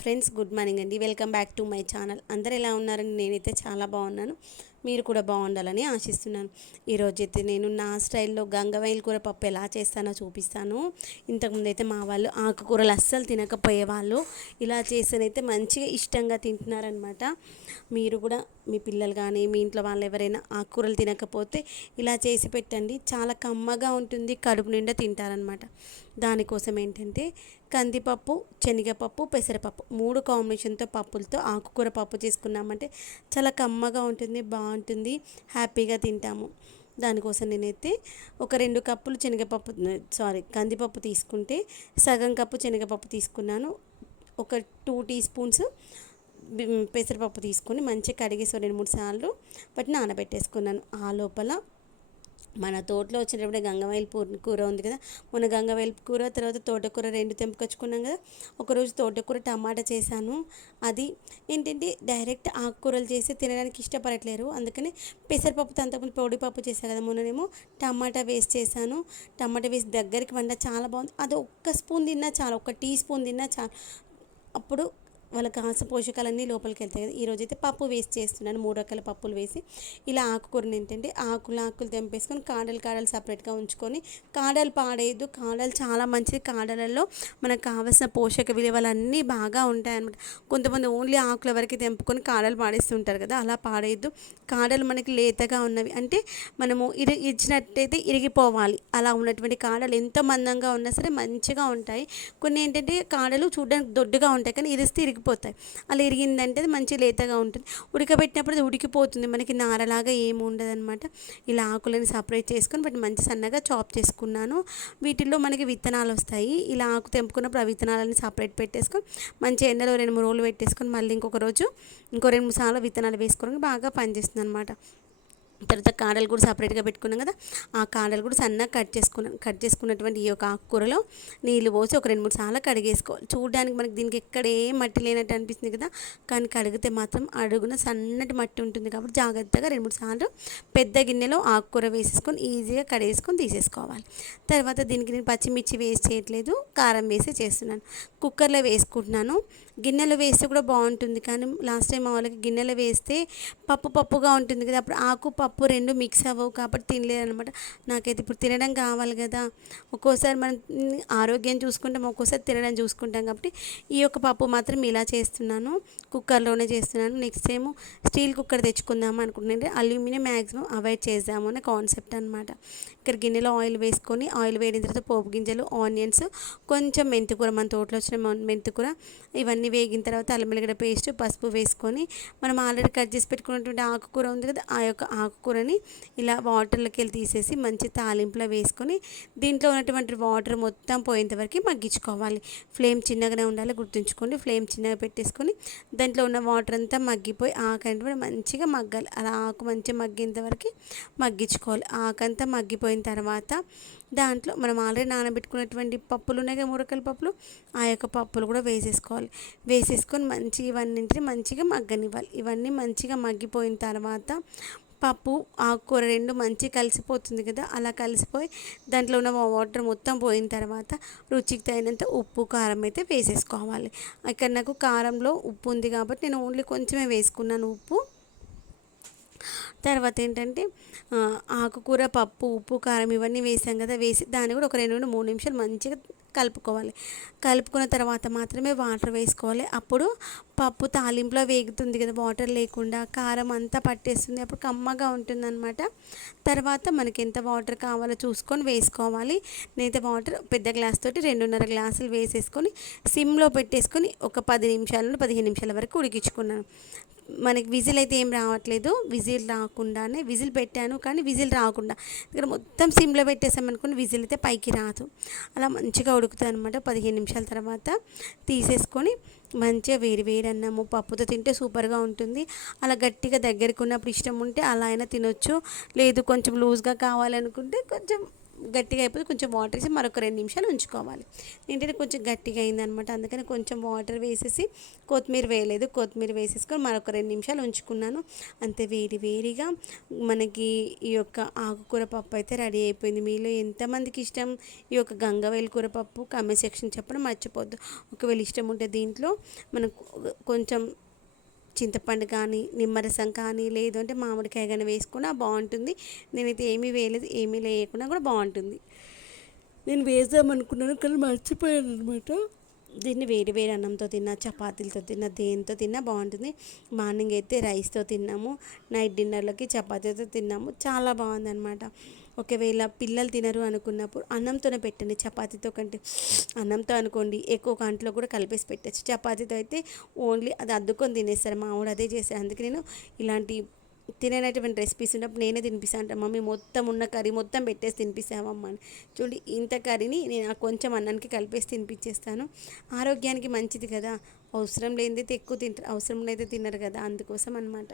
Friends good morning అండి. Welcome back to my channel. అందరు ఎలా ఉన్నారని నేనైతే చాలా బాగున్నాను. మీరు కూడా బాగుండాలని ఆశిస్తున్నాను. ఈరోజు అయితే నేను నా స్టైల్లో గంగవైల్ కూర పప్పు ఎలా చేస్తానో చూపిస్తాను. ఇంతకుముందు అయితే మా వాళ్ళు ఆకుకూరలు అస్సలు తినకపోయేవాళ్ళు. ఇలా చేస్తేనైతే మంచిగా ఇష్టంగా తింటున్నారనమాట మీరు కూడా మీ పిల్లలు కానీ మీ ఇంట్లో వాళ్ళు ఎవరైనా ఆకుకూరలు తినకపోతే ఇలా చేసి పెట్టండి. చాలా కమ్మగా ఉంటుంది కడుపు నిండా తింటారనమాట దానికోసం ఏంటంటే కందిపప్పు శనగపప్పు పెసరపప్పు మూడు కాంబినేషన్తో పప్పులతో ఆకుకూర పప్పు చేసుకున్నామంటే చాలా కమ్మగా ఉంటుంది బాగుంటుంది. హ్యాపీగా తింటాము. దానికోసం నేనైతే ఒక రెండు కప్పులు శనగపప్పు సారీ కందిపప్పు తీసుకుంటే సగం కప్పు శనగపప్పు తీసుకున్నాను. ఒక టూ టీ స్పూన్స్ పెసరపప్పు తీసుకొని మంచిగా కడిగేసి రెండు మూడు సార్లు వాటిని నానబెట్టేసుకున్నాను. ఆ లోపల మన తోటలో వచ్చినప్పుడే గంగవాయిల్ కూర ఉంది కదా మొన్న గంగవైల్ కూర తర్వాత తోటకూర రెండు తెంపుకొచ్చుకున్నాం కదా ఒకరోజు తోటకూర టమాటా చేశాను. అది ఏంటంటే డైరెక్ట్ ఆకుకూరలు చేసి తినడానికి ఇష్టపడట్లేరు. అందుకని పెసరపప్పుతో అంతకుముందు పొడిపప్పు చేశాను కదా మొన్ననేమో టమాటా వేస్ట్ చేశాను. టమాటా వేసి దగ్గరికి వంట చాలా బాగుంది. అది ఒక్క స్పూన్ తిన్నా చాలు ఒక టీ స్పూన్ తిన్నా చాలు. అప్పుడు వాళ్ళకి కావాల్సిన పోషకాలన్నీ లోపలికి వెళ్తాయి కదా. ఈరోజు అయితే పప్పు వేస్ట్ చేస్తున్నాను. మూడు రకాల పప్పులు వేసి ఇలా ఆకుకూరని ఏంటంటే ఆకులు ఆకులు తెంపేసుకొని కాడలు కాడలు సపరేట్గా ఉంచుకొని కాడలు పాడేయద్దు. కాడలు చాలా మంచిది. కాడలలో మనకు కావాల్సిన పోషక విలువలన్నీ బాగా ఉంటాయన్నమాట. కొంతమంది ఓన్లీ ఆకుల వరకు తెంపుకొని కాడలు పాడేస్తుంటారు కదా అలా పాడేయద్దు. కాడలు మనకి లేతగా ఉన్నవి అంటే మనము ఇరి ఇచ్చినట్టయితే ఇరిగిపోవాలి. అలా ఉన్నటువంటి కాడలు ఎంత మందంగా ఉన్నా సరే మంచిగా ఉంటాయి. కొన్ని ఏంటంటే కాడలు చూడడానికి దొడ్డుగా ఉంటాయి కానీ ఇరిస్తే ఇరిగి ఉడికిపోతాయి అలా ఇరిగిందంటే అది మంచి లేతగా ఉంటుంది. ఉడకబెట్టినప్పుడు అది ఉడికిపోతుంది. మనకి నారలాగా ఏమి ఉండదు అనమాట ఇలా ఆకులని సపరేట్ చేసుకొని వాటిని మంచి సన్నగా చాప్ చేసుకున్నాను. వీటిల్లో మనకి విత్తనాలు వస్తాయి. ఇలా ఆకు తెంపుకున్నప్పుడు ఆ విత్తనాలని సపరేట్ పెట్టేసుకొని మంచి ఎండలో రెండు మూడు రోజులు పెట్టేసుకొని మళ్ళీ ఇంకొక రోజు ఇంకో రెండు మూడు సార్లు విత్తనాలు వేసుకోవడానికి బాగా పనిచేస్తుంది అనమాట తర్వాత కాడలు కూడా సపరేట్గా పెట్టుకున్నాం కదా ఆ కాడలు కూడా సన్నగా కట్ చేసుకున్నాం కట్ చేసుకున్నటువంటి ఈ యొక్క ఆకుకూరలో నీళ్ళు పోసి ఒక రెండు మూడు సార్లు కడిగేసుకోవాలి. చూడడానికి మనకి దీనికి ఎక్కడ ఏ మట్టి లేనట్టు అనిపిస్తుంది కదా కానీ కడిగితే మాత్రం అడుగున సన్నటి మట్టి ఉంటుంది కాబట్టి జాగ్రత్తగా రెండు మూడు సార్లు పెద్ద గిన్నెలో ఆకుకూర వేసేసుకొని ఈజీగా కడిగేసుకొని తీసేసుకోవాలి. తర్వాత దీనికి నేను పచ్చిమిర్చి వేసి చేయట్లేదు కారం వేసి చేస్తున్నాను. కుక్కర్లో వేసుకుంటున్నాను. గిన్నెలో వేస్తే కూడా బాగుంటుంది కానీ లాస్ట్ టైం వాళ్ళకి గిన్నెలో వేస్తే పప్పు పప్పుగా ఉంటుంది కదా అప్పుడు ఆకు పప్పు పప్పు రెండు మిక్స్ అవ్వవు కాబట్టి తినలేదు అనమాట నాకైతే ఇప్పుడు తినడం కావాలి కదా. ఒక్కోసారి మనం ఆరోగ్యం చూసుకుంటాం ఒక్కోసారి తినడం చూసుకుంటాం కాబట్టి ఈ యొక్క పప్పు మాత్రం ఇలా చేస్తున్నాను. కుక్కర్లోనే చేస్తున్నాను. నెక్స్ట్ ఏమో స్టీల్ కుక్కర్ తెచ్చుకుందాం అనుకుంటున్నాను. అల్యూమినియం మ్యాక్సిమం అవాయిడ్ చేద్దాము అనే కాన్సెప్ట్ అనమాట ఇక్కడ గిన్నెలో ఆయిల్ వేసుకొని ఆయిల్ వేడిన తర్వాత పోపు గింజలు ఆనియన్స్ కొంచెం మెంతికూర మన తోటలో వచ్చిన మెంతికూర ఇవన్నీ వేగిన తర్వాత అల్లం పేస్ట్ పసుపు వేసుకొని మనం ఆల్రెడీ కట్ చేసి పెట్టుకున్నటువంటి ఆకుకూర ఉంది కదా ఆ యొక్క ఆకు ఆకుకూరని ఇలా వాటర్లోకి వెళ్ళి తీసేసి మంచి తాలింపులో వేసుకొని దీంట్లో ఉన్నటువంటి వాటర్ మొత్తం పోయేంతవరకు మగ్గించుకోవాలి. ఫ్లేమ్ చిన్నగానే ఉండాలి గుర్తుంచుకోండి. ఫ్లేమ్ చిన్నగా పెట్టేసుకొని దాంట్లో ఉన్న వాటర్ అంతా మగ్గిపోయి ఆకు అనేది మంచిగా మగ్గాలి. అలా ఆకు మంచిగా మగ్గేంతవరకు మగ్గించుకోవాలి. ఆకంతా మగ్గిపోయిన తర్వాత దాంట్లో మనం ఆల్రెడీ నానబెట్టుకున్నటువంటి పప్పులు ఉన్నాయి కదా మురకల పప్పులు? ఆ యొక్క పప్పులు కూడా వేసేసుకోవాలి. వేసేసుకొని మంచిగా ఇవన్నీ మంచిగా మగ్గనివ్వాలి. ఇవన్నీ మంచిగా మగ్గిపోయిన తర్వాత పప్పు ఆకుకూర రెండు మంచిగా కలిసిపోతుంది కదా అలా కలిసిపోయి దాంట్లో ఉన్న వాటర్ మొత్తం పోయిన తర్వాత రుచికి తగినంత ఉప్పు కారం అయితే వేసేసుకోవాలి. ఇక్కడ నాకు కారంలో ఉప్పు ఉంది కాబట్టి నేను ఓన్లీ కొంచెమే వేసుకున్నాను ఉప్పు. తర్వాత ఏంటంటే ఆకుకూర పప్పు ఉప్పు కారం ఇవన్నీ వేసాం కదా వేసి దాన్ని కూడా ఒక రెండు నుండి మూడు నిమిషాలు మంచిగా కలుపుకోవాలి. కలుపుకున్న తర్వాత మాత్రమే వాటర్ వేసుకోవాలి. అప్పుడు పప్పు తాలింపులో వేగుతుంది కదా వాటర్ లేకుండా కారం అంతా పట్టేస్తుంది అప్పుడు కమ్మగా ఉంటుందన్నమాట. తర్వాత మనకి ఎంత వాటర్ కావాలో చూసుకొని వేసుకోవాలి. నేనైతే వాటర్ పెద్ద గ్లాస్ తోటి రెండున్నర గ్లాసులు వేసేసుకొని సిమ్లో పెట్టేసుకొని ఒక పది నిమిషాల నుండి పదిహేను నిమిషాల వరకు ఉడికించుకున్నాను. మనకి విజిల్ అయితే ఏం రావట్లేదు. విజిల్ రాకుండానే విజిల్ పెట్టాను కానీ విజిల్ రాకుండా. ఇక్కడ మొత్తం సిమ్లో పెట్టేసామనుకోండి విజిల్ అయితే పైకి రాదు. అలా మంచిగా ఉడుకుతుంది అనమాట పదిహేను నిమిషాల తర్వాత తీసేసుకొని మంచిగా వేడి వేడి అన్నము పప్పుతో తింటే సూపర్గా ఉంటుంది. అలా గట్టిగా దగ్గరికి ఉన్నప్పుడు ఇష్టం ఉంటే అలా అయినా తినొచ్చు. లేదు కొంచెం లూజ్గా కావాలనుకుంటే కొంచెం గట్టిగా అయిపోతే కొంచెం వాటర్ వేసి మరొక రెండు నిమిషాలు ఉంచుకోవాలి. ఏంటంటే కొంచెం గట్టిగా అయిందనమాట. అందుకని కొంచెం వాటర్ వేసేసి కొత్తిమీర వేయలేదు. కొత్తిమీర వేసేసుకొని మరొక రెండు నిమిషాలు ఉంచుకున్నాను. అంతే వేడి వేడిగా మనకి ఈ యొక్క ఆకుకూర పప్పు అయితే రెడీ అయిపోయింది. మీలో ఎంతమందికి ఇష్టం? ఈ యొక్క గంగవేలి కూర పప్పు కమెంట్ సెక్షన్ చెప్పడం మర్చిపోద్దు. ఒకవేళ ఇష్టం ఉంటే దీంట్లో మనకు కొంచెం చింతపండు కానీ నిమ్మరసం కానీ లేదు అంటే మామిడికాయ కానీ వేసుకున్నా బాగుంటుంది. నేనైతే ఏమీ వేయలేదు ఏమీ లేకుండా కూడా బాగుంటుంది. నేను వేద్దాం అనుకున్నాను కానీ మర్చిపోయాను అనమాట దీన్ని వేడి వేడి అన్నంతో తిన్నా చపాతీలతో తిన్నా దేంతో తిన్నా బాగుంటుంది. మార్నింగ్ అయితే రైస్తో తిన్నాము నైట్ డిన్నర్లకి చపాతీతో తిన్నాము. చాలా బాగుందన్నమాట. ఒకవేళ పిల్లలు తినరు అనుకున్నప్పుడు అన్నంతోనే పెట్టండి. చపాతీతో కంటే అన్నంతో అనుకోండి. ఎక్కువ కాంట్లో కూడా కలిపేసి పెట్టచ్చు. చపాతీతో అయితే ఓన్లీ అది అద్దుకొని తినేస్తారు. మా ఆవిడ అదే చేస్తారు అందుకే నేను ఇలాంటి తిననటువంటి రెసిపీస్ ఉన్నప్పుడు నేనే తినిపిస్తాను అంట. మమ్మీ మొత్తం ఉన్న కర్రీ మొత్తం పెట్టేసి తినిపిస్తావమ్మ అని. చూడండి ఇంత కర్రీని నేను ఆ కొంచెం అన్నానికి కలిపేసి తినిపించేస్తాను ఆరోగ్యానికి మంచిది కదా. అవసరం లేనిదైతే ఎక్కువ తింటారు అవసరం లేనిదైతే తినరు కదా. అందుకోసం అనమాట